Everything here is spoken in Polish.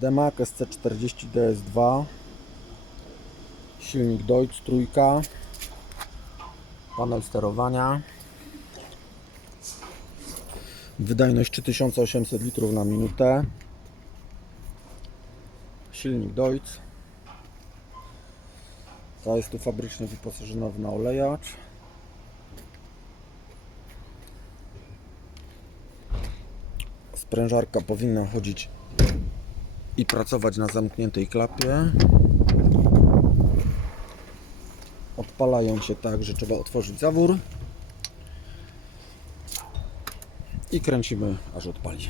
Demak SC40 DS2 Silnik Deutz trójka Panel sterowania Wydajność 3800 litrów na minutę Silnik Deutz Ta jest tu fabrycznie wyposażona w naolejacz. Sprężarka powinna chodzić i pracować na zamkniętej klapie. Odpalają się tak, że trzeba otworzyć zawór i kręcimy aż odpali.